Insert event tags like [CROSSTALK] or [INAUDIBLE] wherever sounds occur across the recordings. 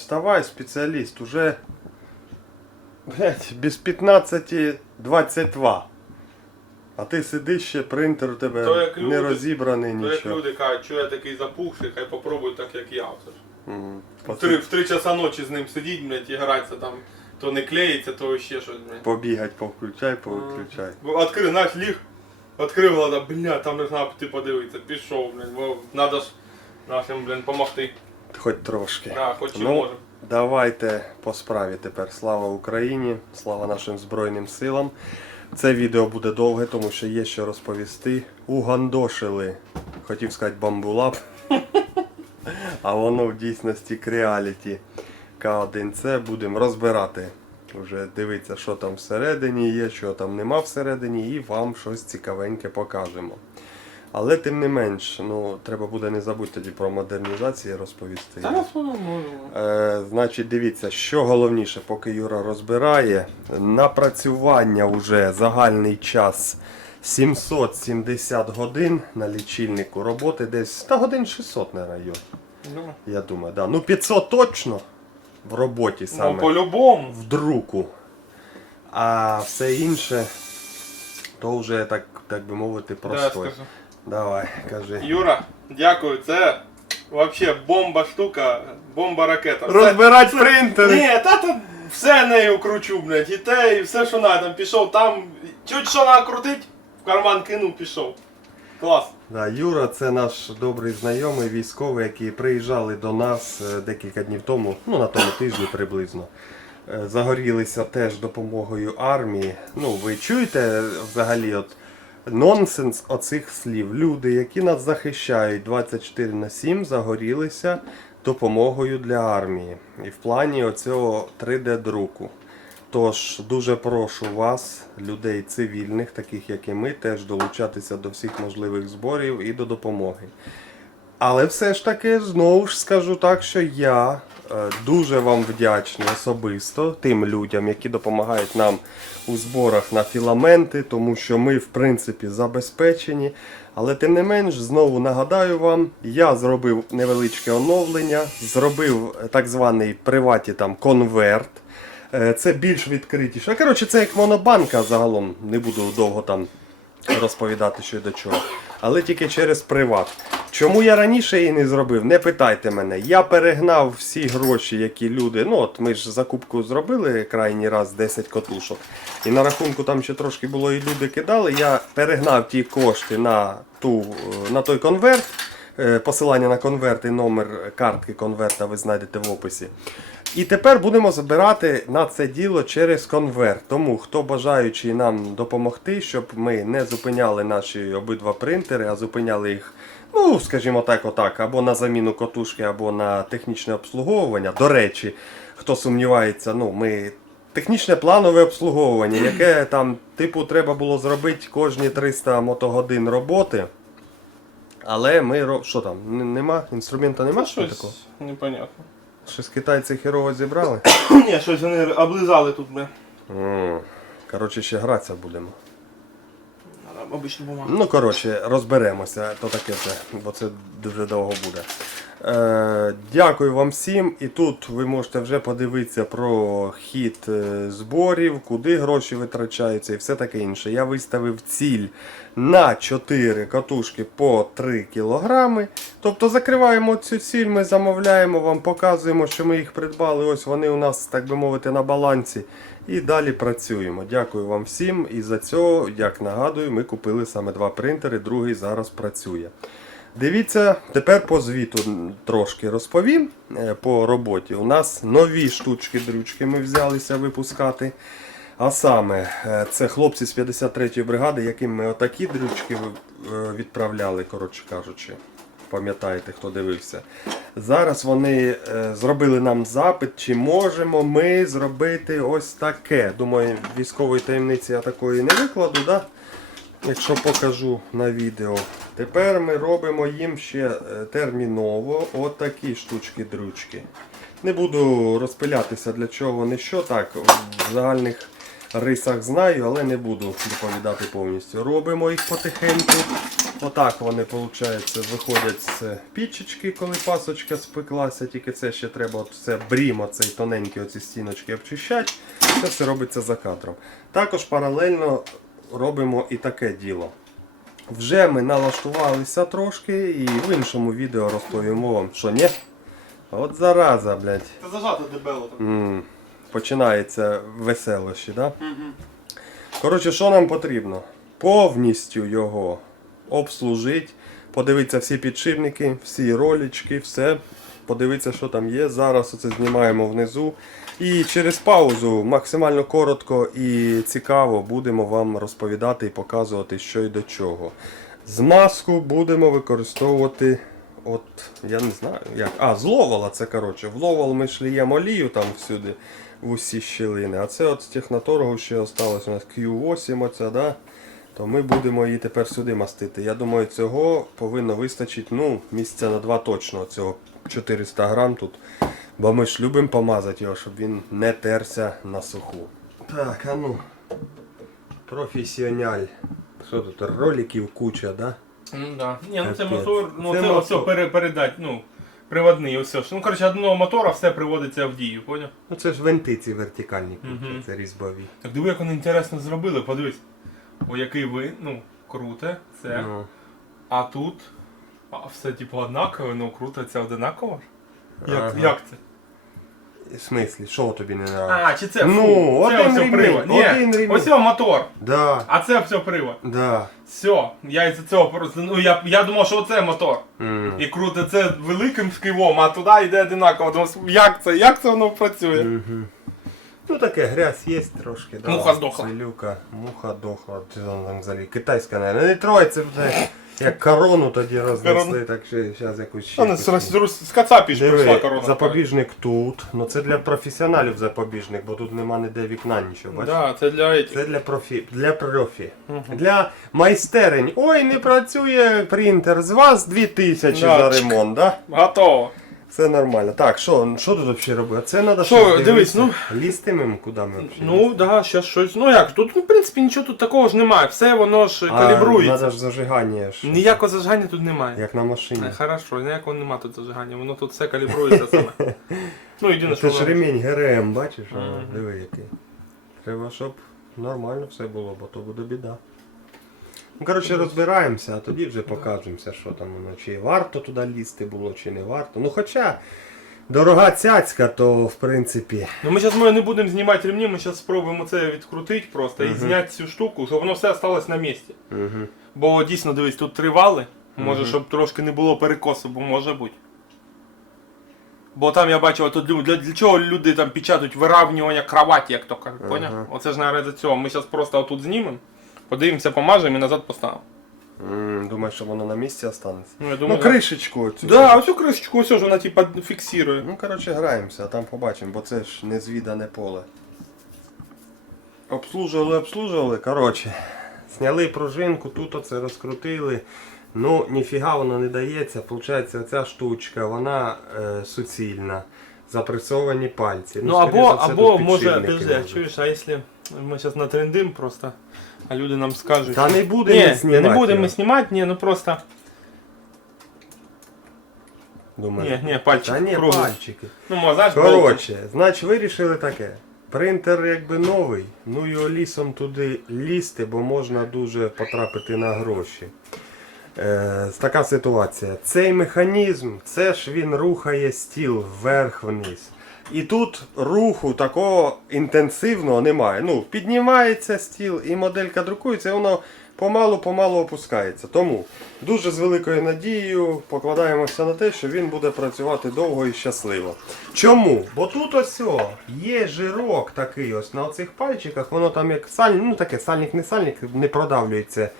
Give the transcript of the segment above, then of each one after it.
Вставай, спеціаліст, уже блядь, без 15.22. А ти сидиш ще, принтер у тебе То як не люди- розібраний То як нічого. люди кажуть, що я такий запухший, хай попробують так, як я. Це ж. В три, в три часа ночі з ним сидіть, блядь, і гратися там. То не клеїться, то ще щось, блядь. Побігать, повключай, повиключай. Бо Відкрив, знаєш, ліг, відкрив глаза, бля, там не знаю, ти подивитися, пішов, блядь, бо надо ж нашим, блін, помогти. Хоч трошки. А, хоч Ну, можемо. Давайте по справі тепер. Слава Україні, слава нашим Збройним силам. Це відео буде довге, тому що є що розповісти. Угандошили. Хотів сказати бамбулап. [LAUGHS] А воно в дійсності кріаліті. К1С будемо розбирати. Вже дивитися, що там всередині є, що там нема всередині, і вам щось цікавеньке покажемо. Але тим не менш, ну треба буде не забудь тоді про модернізацію розповісти. Зараз воно. Е, значить, дивіться, що головніше, поки Юра розбирає. Напрацювання вже загальний час 770 годин на лічильнику роботи десь та годин 600, наверное, Юр. Думаю. Я думаю, да. Ну 500 точно в роботі Ну, саме по-любому. в друку. А все інше, то вже так, так би мовити, Да, скажу. Давай, кажи. Юра, дякую, це вообще бомба штука, бомба ракета. Розбирати принтери! Ні, та то все нею кручу, блядь, і те, і все, що надо. Там пішов, там чуть що накрутить, в карман кинув, пішов. Клас. Да, Юра це наш добрий знайомий військовий, які приїжджали до нас е, декілька днів тому, ну на тому тижні приблизно. Е, Загорілися теж допомогою армії. Ну, ви чуєте взагалі от нонсенс оцих слів. Люди, які нас захищають 24 на 7, загорілися допомогою для армії. І в плані оцього 3D-друку. Тож дуже прошу вас, людей цивільних, таких як і ми, теж долучатися до всіх можливих зборів і до допомоги. Але все ж таки, знову ж скажу так, що я е, дуже вам вдячний особисто тим людям, які допомагають нам у зборах на філаменти, тому що ми, в принципі, забезпечені. Але тим не менш, знову нагадаю вам, я зробив невеличке оновлення, зробив е, так званий приваті там конверт. Е, Це більш відкритіше. Коротше, це як монобанка загалом. Не буду довго там розповідати, що й до чого. Але тільки через приват. Чому я раніше її не зробив? Не питайте мене. Я перегнав всі гроші, які люди. Ну от ми ж закупку зробили крайній раз 10 котушок. І на рахунку там ще трошки було і люди кидали. Я перегнав ті кошти на, ту, е, на той конверт. Е, Посилання на конверт і номер картки конверта ви знайдете в описі. І тепер будемо збирати на це діло через конверт. Тому хто бажаючий нам допомогти, щоб ми не зупиняли наші обидва принтери, а зупиняли їх, ну скажімо так, отак, або на заміну котушки, або на технічне обслуговування. До речі, хто сумнівається, ну ми. Технічне планове обслуговування, яке там, типу, треба було зробити кожні 300 мотогодин роботи. Але ми що там? Нема? Інструмента нема? що такого? Непонятно. Щось китайці херово зібрали? [COUGHS] Ні, щось вони облизали тут, ми. Коротше, ще гратися будемо. Обичну бумагу. Ну, коротше, розберемося, то таке це, бо це дуже довго буде. Е, дякую вам всім. І тут ви можете вже подивитися про хід е, зборів, куди гроші витрачаються і все таке інше. Я виставив ціль на 4 катушки по 3 кілограми. Тобто закриваємо цю ціль, ми замовляємо вам, показуємо, що ми їх придбали. Ось вони у нас, так би мовити, на балансі. І далі працюємо. Дякую вам всім. І за цього, як нагадую, ми купили саме два принтери, другий зараз працює. Дивіться, тепер по звіту трошки розповім е, по роботі. У нас нові штучки-дрючки ми взялися випускати. А саме, е, це хлопці з 53-ї бригади, яким ми отакі дрючки е, відправляли, коротше кажучи. Пам'ятаєте, хто дивився. Зараз вони е, зробили нам запит, чи можемо ми зробити ось таке. Думаю, військової таємниці я такої не викладу, да? якщо покажу на відео. Тепер ми робимо їм ще е, терміново отакі штучки-дрючки. Не буду розпилятися для чого вони що так. В загальних рисах знаю, але не буду доповідати повністю. Робимо їх потихеньку. Отак вони, виходить, виходять з пічечки, коли пасочка спеклася, тільки це ще треба все брім, оцей тоненький оці стіночки обчищати. Це все робиться за кадром. Також паралельно робимо і таке діло. Вже ми налаштувалися трошки і в іншому відео розповімо вам, що ні. От зараза, блядь. Це зажато дебело там. М, Починається веселощі, да? Коротше, що нам потрібно? Повністю його обслужити, подивитися всі підшипники, всі ролічки, все. Подивитися, що там є. Зараз оце знімаємо внизу. І через паузу максимально коротко і цікаво будемо вам розповідати і показувати, що і до чого. Змазку будемо використовувати. От, я не знаю, як. А, з ловала це коротше. В ловал ми шліємо олію там всюди в усі щілини. А це от з техноторгу ще осталось у нас Q8 оця, да? То ми будемо її тепер сюди мастити. Я думаю, цього повинно вистачити ну, місяця на два точно. Цього 400 грам тут. Бо ми ж любимо помазати його, щоб він не терся на суху. Так, а ну. Професіональ. Що тут? Роликів куча, да? Ну да. Ні, ну це Капець. мотор, ну Це це, мотор. все пере, передать, ну, приводний, все. Ну, коротше, одного мотора все приводиться в дію, поняв? Ну це ж вентиці вертикальні, Мгм. це різьбові. Так диви, як вони інтересно зробили, подивись. О, який ви, ну, круте, це. Ну, А тут. А все типу однакове, ну круто, це одинаково ж? Як, Ага. як це? в смислі, що тобі не нравиться? А, чи це Ну, фу, це один ось привод. один Ні, ремінь. ось мотор, Да, а це все привод. да. Все, я із цього просто. Ну я, я думав, що оце мотор. І круто, це великим скивом, а туди йде одинаково. Думав, як це? Як це воно працює? Мгм. Ну таке, грязь є трошки. Да. Муха здохла. Цвілюка, муха дохла. Чи там там взагалі? Китайська, наверное. Не трой, це вже як корону тоді рознесли, так що зараз якусь ще. Не якусь- з, з, Кацапі ж прийшла Диви, корона. запобіжник тут. Ну це для професіоналів запобіжник, бо тут нема ніде вікна нічого. Бачиш? Да, це для этих. Це для профі. Для профі. Для майстерень. Ой, не працює принтер. З вас 2000 Да, за ремонт, да? Готово. Все нормально. Так, що, що тут взагалі робити? Це треба Що, щось дивись, дивитися. Лістимем, куди ми взагалі? Ну, да, зараз щось. Ну як, тут, ну, в принципі, нічого тут такого ж немає. Все воно ж калібрується. Треба ж зажигання. ж. Ніякого зажигання тут немає. Як на машині. Е, Хорошо, ніякого нема тут зажигання, воно тут все калібрується саме. [LAUGHS] Ну, єдине, що Це ж воно- ремінь ГРМ, бачиш? Мгм. Диви який. Треба, щоб нормально все було, бо то буде біда. Ну, коротше, розбираємося, а тоді вже покажемося, що там воно. Чи варто туди лізти було, чи не варто. Ну хоча дорога цяцька, то в принципі. Ну ми зараз ми не будемо знімати ремні, ми зараз спробуємо це відкрутити просто і Мгм. зняти цю штуку, щоб воно все осталось на місці. Угу. Бо дійсно дивись, тут три вали. Може, щоб трошки не було перекосу, бо може бути. Бо там я бачив, тут лю- для, для чого люди там печатають виравнювання кроваті, як то кажуть, поняв? Оце ж наразі за цього. Ми зараз просто отут знімемо, подивимося, помажемо і назад поставимо. Думаю, що воно на місці останеться. Ну, я Ну, думаю, кришечку оцю. Да, ось цю кришечку, ось ж вона типа фіксує. Ну, коротше, граємося, а там побачимо, бо це ж незвідане поле. Обслужували, обслужували. Коротше, зняли пружинку, тут оце розкрутили. Ну, ніфіга воно не дається. Получається, оця штучка, вона е, суцільна. Запресовані пальці. Ну скоріше або, за все, або тут може, підшипники подожди, а чуєш, а якщо ми зараз натрендим просто, а люди нам скажуть. Та не будемо Ні, знімати. не будемо його. знімати, ні, ну просто. Думаю. Ні, ні, пальчик. Та ні, круглий. пальчики. Ну, мо, знаєш. Коротше, значить вирішили таке. Принтер якби новий, ну його лісом туди лізти, бо можна дуже потрапити на гроші. Е, така ситуація. Цей механізм, це ж він рухає стіл вверх-вниз. І тут руху такого інтенсивного немає. Ну, піднімається стіл і моделька друкується, і воно помалу-помалу опускається. Тому дуже з великою надією покладаємося на те, що він буде працювати довго і щасливо. Чому? Бо тут ось о, є жирок такий ось на оцих пальчиках, воно там як сальник, ну таке сальник не сальник, не продавлюється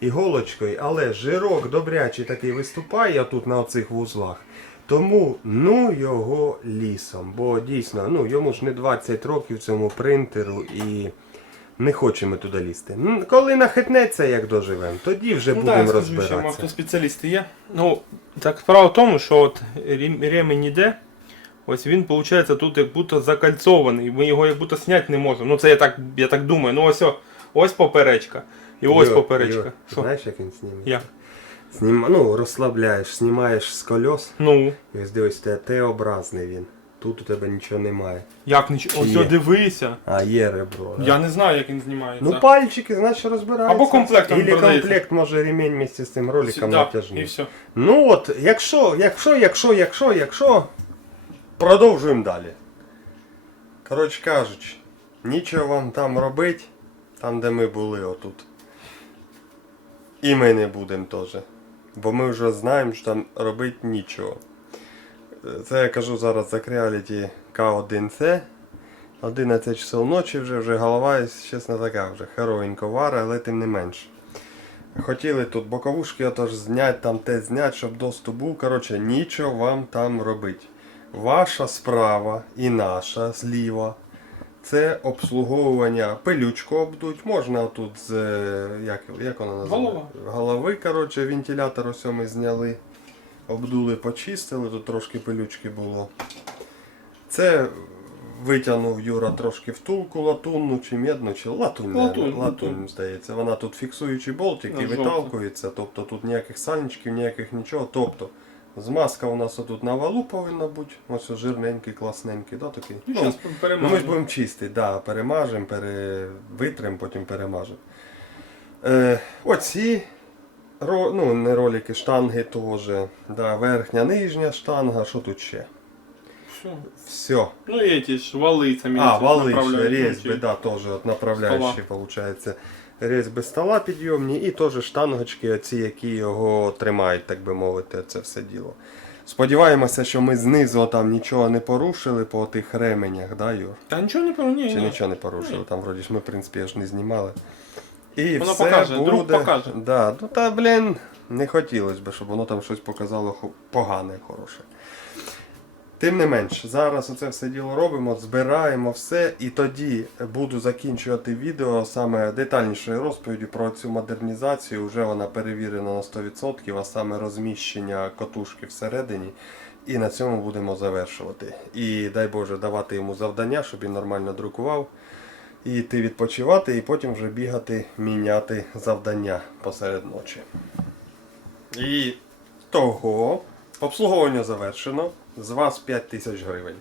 іголочкою, але жирок добрячий такий виступає тут на оцих вузлах. Тому ну його лісом. Бо дійсно, ну йому ж не 20 років цьому принтеру і не хочемо туди лізти. Коли нахитнеться, як доживемо, тоді вже Ну, будемо да, скажу, що автоспеціалісти є. Ну, так, справа в тому, що от ремень іде, Ось він, виходить, тут як будто закальцований. Ми його як будто зняти не можемо. Ну це я так, я так думаю. Ну ось ось поперечка. І ось Юр, поперечка. Що? Знаєш, як він зніме? Як? Знім... Ну, розслабляєш, знімаєш з колес. Ну, І ось дивись, те- Т-образний він. Тут у тебе нічого немає. як нічого. Ось Є. о, дивися. А, є ребро. да? Я не знаю, як він знімається. Ну пальчики, значить розбирається. Або комплектом Или продається. комплект, може ремень вместе з цим роликом да, натяжний. і все. Ну от, якщо, якщо, якщо, якщо, якщо, продовжуємо далі. Коротше кажучи, нічого вам там робити, там де ми були отут. І ми не будемо теж. Бо ми вже знаємо, що там робити нічого. Е, Це я кажу зараз за Creality K1C. 11 часов ночі вже, вже голова, чесно така, вже херовенько вара, але тим не менше. Хотіли тут боковушки отож зняти, там те зняти, щоб доступ був. Коротше, нічого вам там робити. Ваша справа і наша зліва. Це обслуговування пилючку обдуть. Можна тут з е, як, як воно називається? Голова. Голови, коротше, вентилятор ось ми зняли. Обдули, почистили, тут трошки пилючки було. Це витягнув Юра трошки втулку латунну чи медну, чи латунь, латунь. латунь здається. Вона тут фіксуючий болтик і виталкується, тобто тут ніяких сальничків, ніяких нічого. Тобто змазка у нас отут на валу повинна бути. Ось жирненький, класненький, да, такий. Ну, Ну, ми ж будемо чистити, да, перемажемо, перевитримо, потім перемажемо. Е, оці ро, ну, не ролики, штанги теж. Да, верхня, нижня штанга, що тут ще? Все. Все. Ну і ті ж вали самі. А, ці резьбы, ну, да, тоже от направляющие, получается. Резьби стола підйомні і теж штангочки, оці, які його тримають, так би мовити, це все діло. Сподіваємося, що ми знизу там нічого не порушили по тих ременях, да, Юр? Та нічого не ні, Чи ні. нічого не порушили? Там вроді ж ми, в принципі, аж не знімали. І Воно все покаже, буде... друг покаже. Да, ну та, блін, не хотілося б, щоб воно там щось показало погане, хороше. Тим не менш, зараз оце все діло робимо, збираємо все, і тоді буду закінчувати відео саме детальнішою розповіддю про цю модернізацію. Вже вона перевірена на 100%, а саме розміщення котушки всередині. І на цьому будемо завершувати. І дай Боже давати йому завдання, щоб він нормально друкував. І йти відпочивати, і потім вже бігати, міняти завдання посеред ночі. І того обслуговування завершено. З вас 5 тисяч гривень.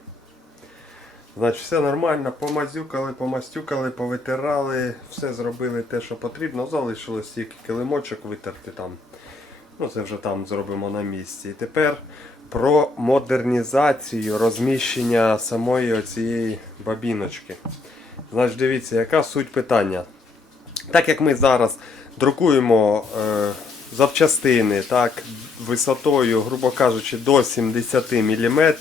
Значить, все нормально, помазюкали, помастюкали, повитирали, все зробили те, що потрібно. Залишилось тільки килимочок витерти там. Ну, це вже там зробимо на місці. І тепер про модернізацію розміщення самої оцієї бабіночки. Значить, дивіться, яка суть питання. Так як ми зараз друкуємо е, запчастини так, висотою, грубо кажучи, до 70 мм,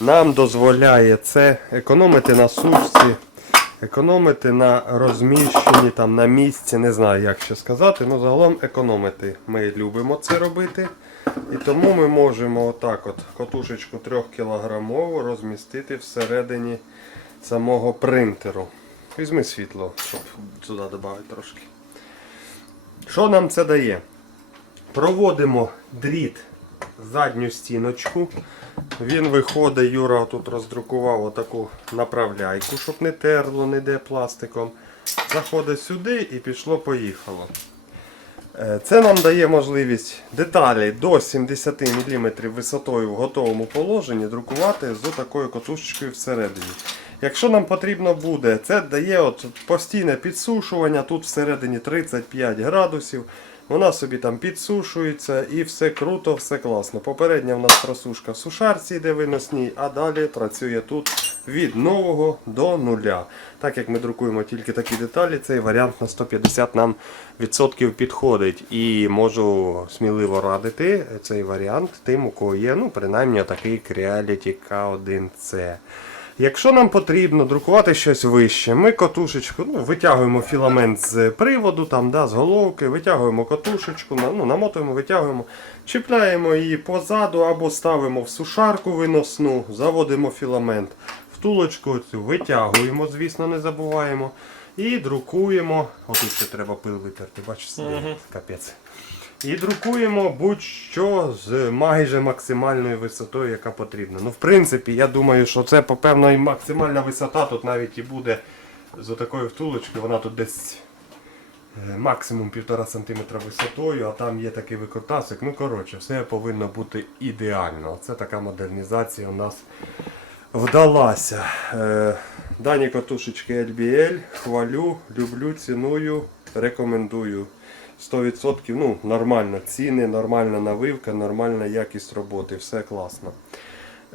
нам дозволяє це економити на сушці, економити на розміщенні там, на місці, не знаю як ще сказати, але загалом економити. Ми любимо це робити. І тому ми можемо отак от котушечку 3 кг розмістити всередині самого принтеру. Візьми світло, щоб сюди додати трошки. Що нам це дає? Проводимо дріт задню стіночку. Він виходить, Юра тут роздрукував отаку направляйку, щоб не терло ніде пластиком. Заходить сюди і пішло-поїхало. Е, Це нам дає можливість деталі до 70 мм висотою в готовому положенні друкувати з такою котушечкою всередині. Якщо нам потрібно буде, це дає от постійне підсушування, тут всередині 35 градусів. Вона собі там підсушується і все круто, все класно. Попередня в нас просушка в сушарці йде виносній, а далі працює тут від нового до нуля. Так як ми друкуємо тільки такі деталі, цей варіант на 150 нам відсотків підходить. І можу сміливо радити цей варіант тим, у кого є, ну, принаймні такий Creality K1C. Якщо нам потрібно друкувати щось вище, ми котушечку ну, витягуємо філамент з приводу, там, да, з головки, витягуємо котушечку, ну, намотуємо, витягуємо, чіпляємо її позаду або ставимо в сушарку виносну, заводимо філамент. Втулочку цю витягуємо, звісно, не забуваємо. І друкуємо. Отут ще треба пил витерти, бачиш, Мгм. капець. І друкуємо будь-що з майже максимальною висотою, яка потрібна. Ну, в принципі, я думаю, що це, попевно, і максимальна висота тут навіть і буде з такої втулочки. Вона тут десь е, максимум 1,5 см висотою, а там є такий викрутасик. Ну, коротше, все повинно бути ідеально. Це така модернізація у нас вдалася. Е, Дані катушечки LBL, хвалю, люблю, ціную, рекомендую. 100% ну, нормально ціни, нормальна навивка, нормальна якість роботи, все класно.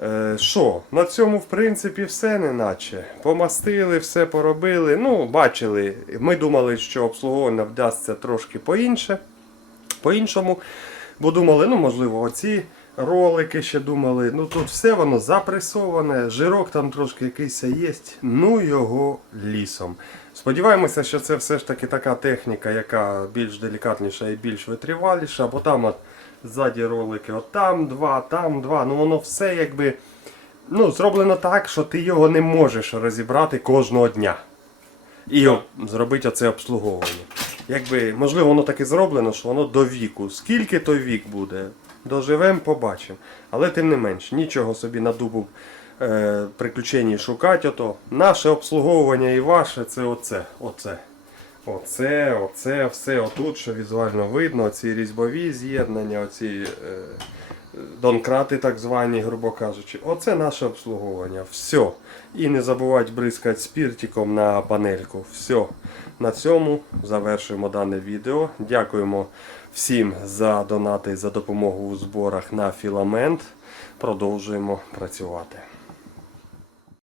Е, Що, на цьому в принципі все неначе. Помастили, все поробили. Ну, бачили, ми думали, що обслуговування вдасться трошки по-іншому. Бо думали, ну можливо, оці ролики ще думали. Ну тут все воно запресоване, жирок там трошки якийсь є. Ну його лісом. Сподіваємося, що це все ж таки така техніка, яка більш делікатніша і більш витриваліша, бо там от ззаді ролики, от там два, там два. Ну воно все якби ну, зроблено так, що ти його не можеш розібрати кожного дня. І зробити оце обслуговування. Якби, можливо, воно так і зроблено, що воно до віку. Скільки то вік буде? Доживемо, побачимо. Але тим не менш, нічого собі на дубу е, приключень шукати. Ото. Наше обслуговування і ваше це оце. Оце. Оце, оце, все отут, що візуально видно, ці різьбові з'єднання, оці е, донкрати, так звані, грубо кажучи. Оце наше обслуговування. Все. І не забувайте бризкати спіртиком на панельку. Все. На цьому завершуємо дане відео. Дякуємо всім за донати, за допомогу у зборах на філамент. Продовжуємо працювати.